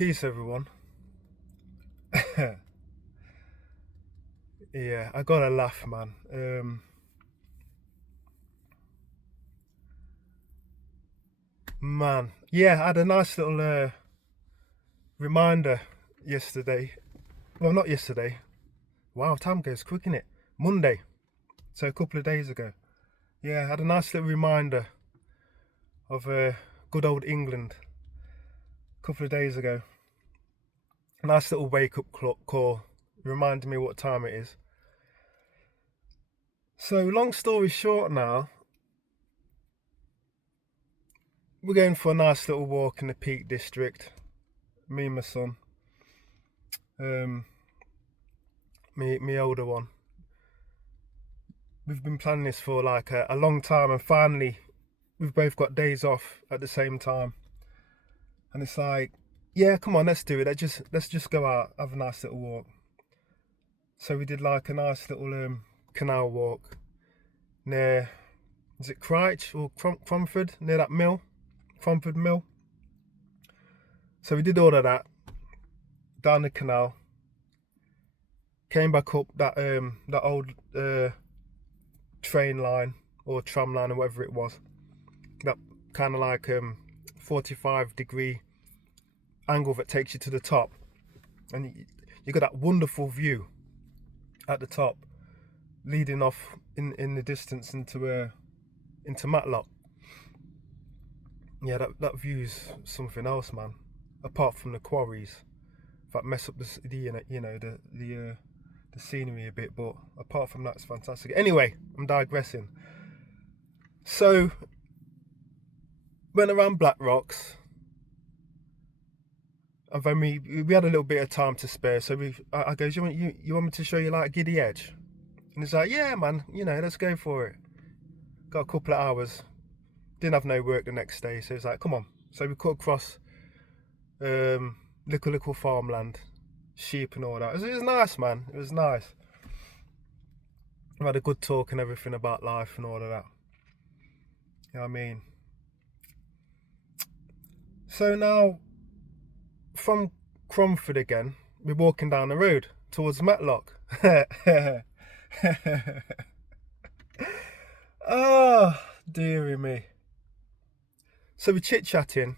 Peace, everyone. Yeah, I gotta laugh, man. Yeah, I had a nice little reminder yesterday. Well, not yesterday. Wow, time goes quick, innit? Monday, so a couple of days ago. Yeah, I had a nice little reminder of good old England a couple of days ago. Nice little wake-up call, reminding me what time it is. So, long story short now, we're going for a nice little walk in the Peak District. Me and my son. Me older one. We've been planning this for like a long time, and finally we've both got days off at the same time. And it's like, yeah, come on, let's do it. Let's just go out, have a nice little walk. So we did like a nice little canal walk near, is it Cryche or Cromford, near that mill, Cromford Mill. So we did all of that down the canal. Came back up that old train line or tram line or whatever it was. That kind of like 45-degree angle that takes you to the top, and you got that wonderful view at the top, leading off in the distance into Matlock. Yeah, that view's something else, man. Apart from the quarries that mess up the scenery a bit, but apart from that, it's fantastic. Anyway, I'm digressing. So went around Black Rocks, and then we had a little bit of time to spare. So I goes, you want me to show you like Giddy Edge? And he's like, yeah, man, let's go for it. Got a couple of hours. Didn't have no work the next day, so he's like, come on. So we cut across little farmland, sheep and all that. It was nice, man. It was nice. We had a good talk and everything about life and all of that. You know what I mean? So now, from Cromford again, we're walking down the road towards Matlock. Oh, dearie me. So we're chit-chatting.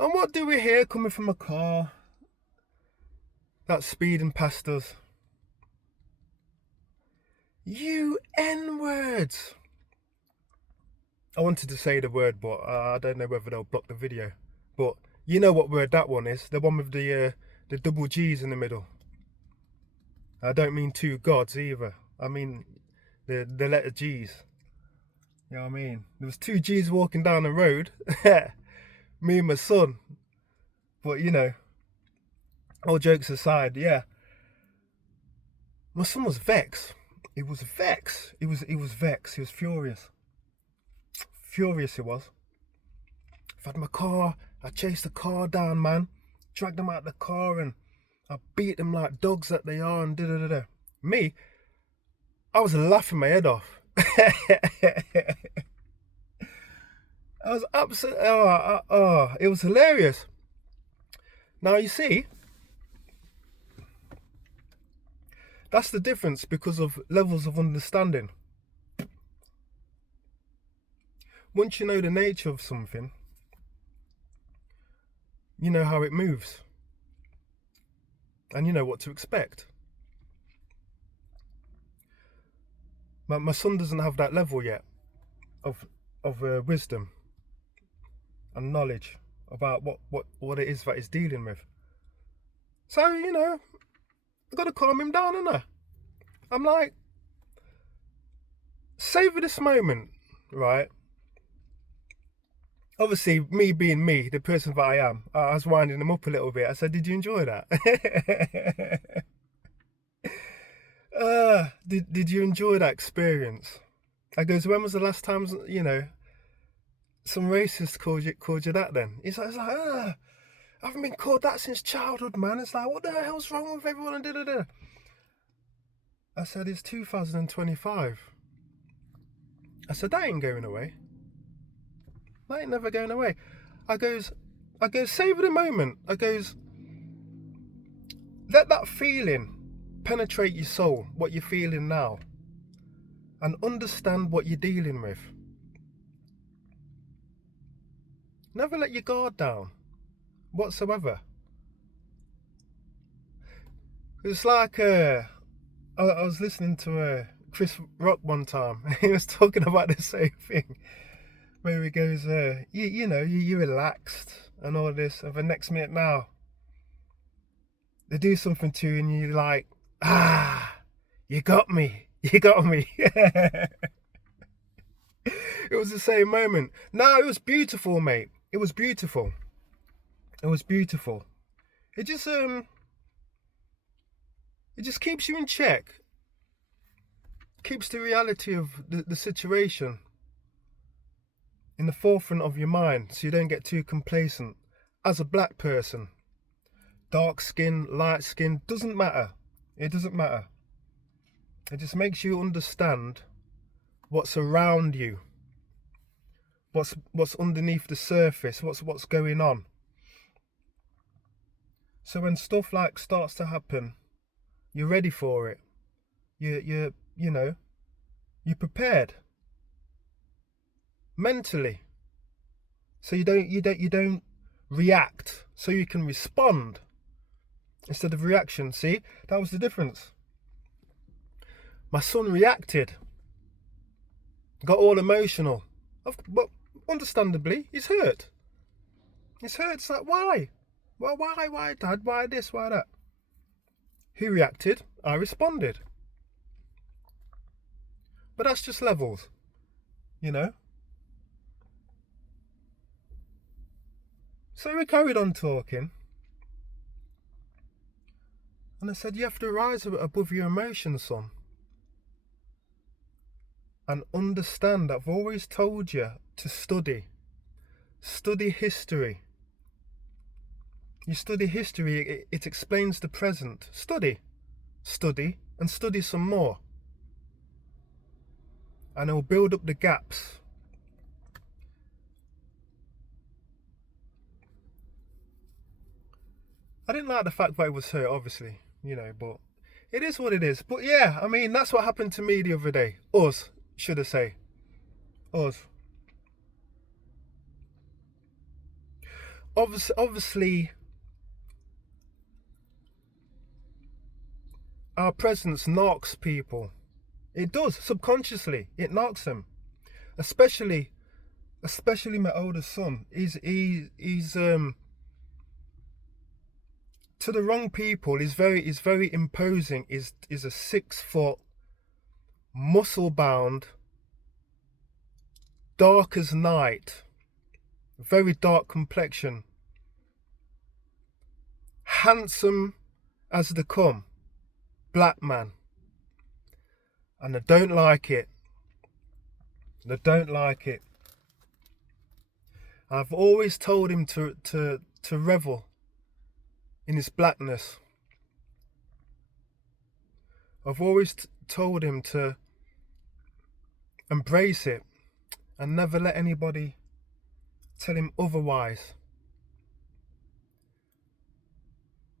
And what do we hear coming from a car that's speeding past us? You N-words! I wanted to say the word, but I don't know whether they'll block the video. But you know what word that one is? The one with the double G's in the middle. I don't mean two gods either. I mean the letter G's. You know what I mean? There was two G's walking down the road. Me and my son. But all jokes aside, yeah. My son was vexed. He was vexed. He was vexed. He was furious. Furious he was. I've had my car. I chased the car down, man. Dragged them out of the car and I beat them like dogs that they are and da-da-da-da. Me, I was laughing my head off. I was absolutely, it was hilarious. Now you see, that's the difference because of levels of understanding. Once you know the nature of something, you know how it moves. And you know what to expect. My son doesn't have that level yet of wisdom and knowledge about what it is that he's dealing with. So, I've got to calm him down, innit? I'm like, savor this moment, right? Obviously, me being me, the person that I am, I was winding him up a little bit. I said, did you enjoy that? Did you enjoy that experience? I goes, when was the last time, some racist called you that then? It's like, I haven't been called that since childhood, man. It's like, what the hell's wrong with everyone? And da-da-da. I said, it's 2025. I said, that ain't going away. That ain't never going away. I goes, I goes, savor the moment. I goes, let that feeling penetrate your soul, what you're feeling now, and understand what you're dealing with. Never let your guard down whatsoever. It's like I was listening to Chris Rock one time, and he was talking about the same thing, where he goes, you relaxed and all this, and the next minute now, they do something to you, and you're like, you got me. It was the same moment. No, it was beautiful, mate. It was beautiful. It just keeps you in check. Keeps the reality of the situation in the forefront of your mind, so you don't get too complacent. As a black person, dark skin, light skin, doesn't matter. It doesn't matter. It just makes you understand what's around you, what's underneath the surface, what's going on. So when stuff like starts to happen, you're ready for it. You're prepared mentally. So you don't react, so you can respond instead of reaction. See, that was the difference. My son reacted, got all emotional, but understandably, he's hurt. It's like, why, Dad? Why this? Why that? He reacted. I responded. But that's just levels, you know. So we carried on talking, and I said, you have to rise above your emotions, son, and understand that I've always told you to study history. You study history, it explains the present. Study, and study some more, and it will build up the gaps. I didn't like the fact that I was hurt, obviously, but it is what it is. But yeah, I mean, that's what happened to me the other day. Us, should I say. Us. Obviously, our presence knocks people. It does, subconsciously. It knocks them. Especially my older son. He's to the wrong people, he's very imposing. Is a 6 foot, muscle bound, dark as night, very dark complexion, handsome as they come, black man. And I don't like it. I've always told him to revel in his blackness. I've always told him to embrace it and never let anybody tell him otherwise.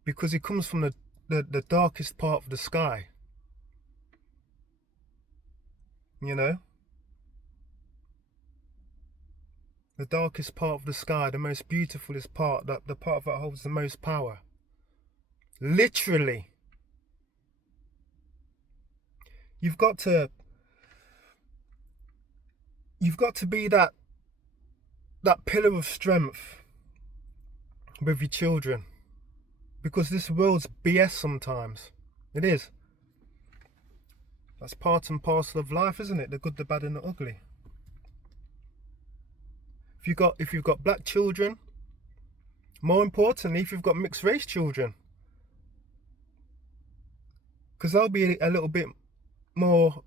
Because he comes from the darkest part of the sky. The darkest part of the sky, the most beautifulest part, the part that holds the most power. Literally. You've got to be that pillar of strength with your children, because this world's BS sometimes. It is. That's part and parcel of life, isn't it? The good, the bad, and the ugly. If you've got black children, more importantly, if you've got mixed race children, because they'll be a little bit more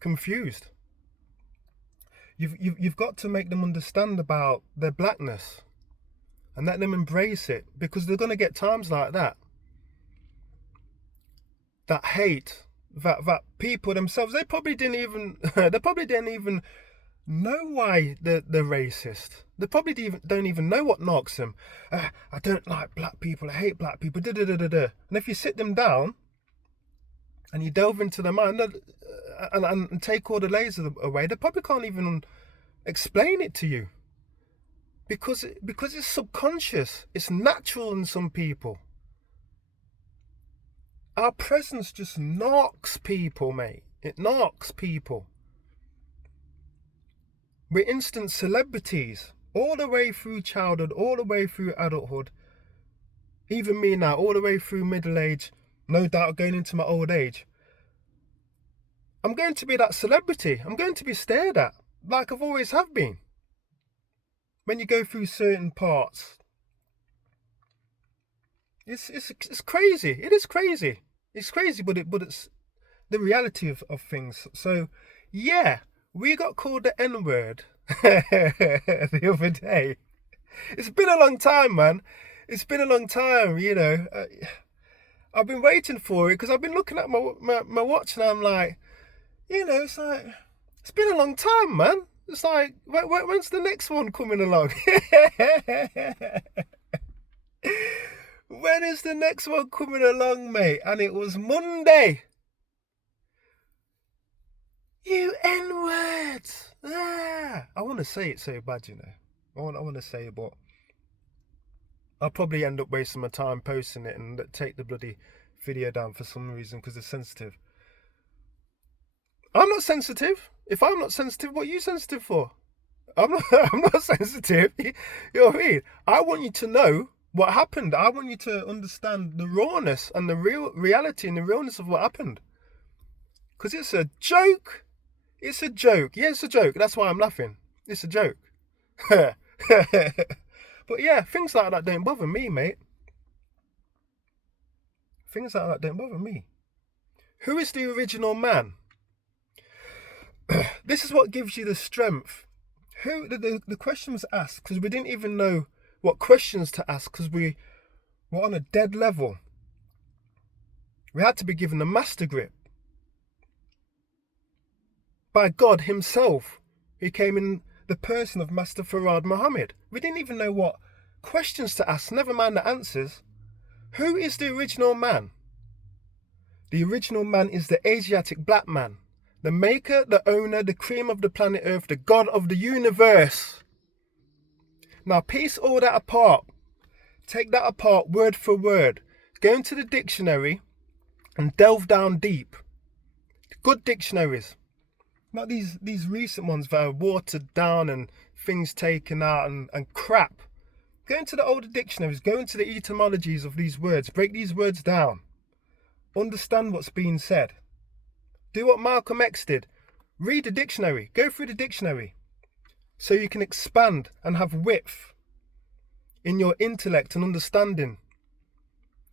confused. You've got to make them understand about their blackness and let them embrace it, because they're going to get times like that. That hate, that people themselves, they probably didn't even know why they're racist. They probably don't even know what knocks them. I don't like black people. I hate black people. Da, da, da, da, da. And if you sit them down and you delve into their mind and take all the layers away, they probably can't even explain it to you. Because it's subconscious. It's natural in some people. Our presence just knocks people, mate. It knocks people. We're instant celebrities all the way through childhood, all the way through adulthood. Even me now, all the way through middle age, no doubt going into my old age. I'm going to be that celebrity. I'm going to be stared at like I've always have been. When you go through certain parts, it's crazy. It is crazy. It's crazy, but it's the reality of things. So, yeah, we got called the N-word the other day. It's been a long time, man. It's been a long time, you know. I've been waiting for it because I've been looking at my watch and I'm like, you know, it's like, it's been a long time, man. It's like, when's the next one coming along? When is the next one coming along, mate? And it was Monday. You N-words. I want to say it so bad, you know. I want to say it, but I'll probably end up wasting my time posting it and take the bloody video down for some reason because it's sensitive. I'm not sensitive. If I'm not sensitive, what are you sensitive for? I'm not sensitive. You know what I mean? I want you to know what happened. I want you to understand the rawness and the reality and the realness of what happened. Because it's a joke. It's a joke. Yeah, it's a joke. That's why I'm laughing. It's a joke. But yeah, things like that don't bother me, mate. Things like that don't bother me. Who is the original man? This is what gives you the strength. Who the question was asked because we didn't even know what questions to ask because we were on a dead level. We had to be given a master grip by God himself, who came in the person of Master Farad Muhammad. We didn't even know what questions to ask, never mind the answers. Who is the original man? The original man is the Asiatic black man, the maker, the owner, the cream of the planet Earth, the God of the universe. Now piece all that apart. Take that apart word for word. Go into the dictionary and delve down deep. Good dictionaries. Not these recent ones that are watered down and things taken out and crap. Go into the older dictionaries. Go into the etymologies of these words. Break these words down. Understand what's being said. Do what Malcolm X did. Read the dictionary. Go through the dictionary. So you can expand and have width in your intellect and understanding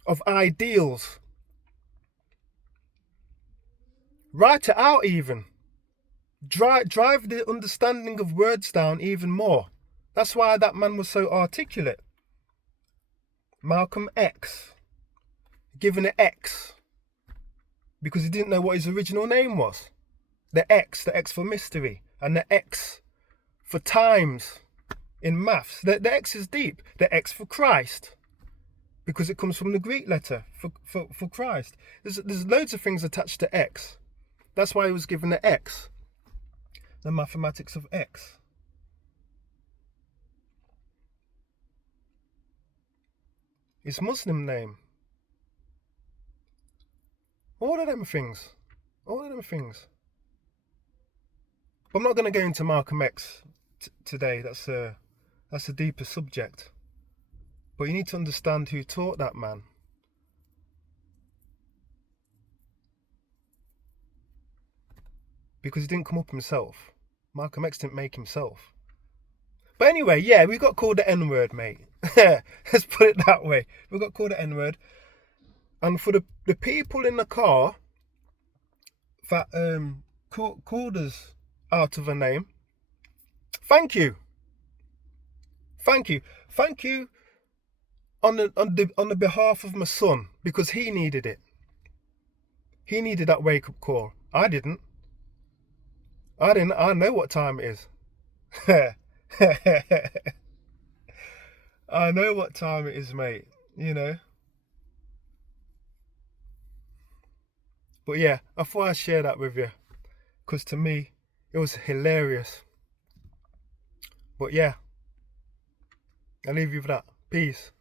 of ideals. Write it out even. Drive the understanding of words down even more. That's why that man was so articulate. Malcolm X. Given an X. Because he didn't know what his original name was. The X for mystery. And the X for times in maths. The X is deep. The X for Christ. Because it comes from the Greek letter for Christ. There's loads of things attached to X. That's why he was given the X. The mathematics of X. His Muslim name. All of them things. All of them things. But I'm not going to go into Malcolm X today. That's a deeper subject. But you need to understand who taught that man. Because he didn't come up himself. Malcolm X didn't make himself. But anyway, yeah, we got called the N-word, mate. Let's put it that way. We got called the N-word. And for the people in the car that called us out of a name, thank you. Thank you. Thank you on the behalf of my son, because he needed it. He needed that wake-up call. I didn't. I know what time it is. I know what time it is, mate, you know. But yeah, I thought I'd share that with you because to me, it was hilarious. But yeah, I'll leave you with that. Peace.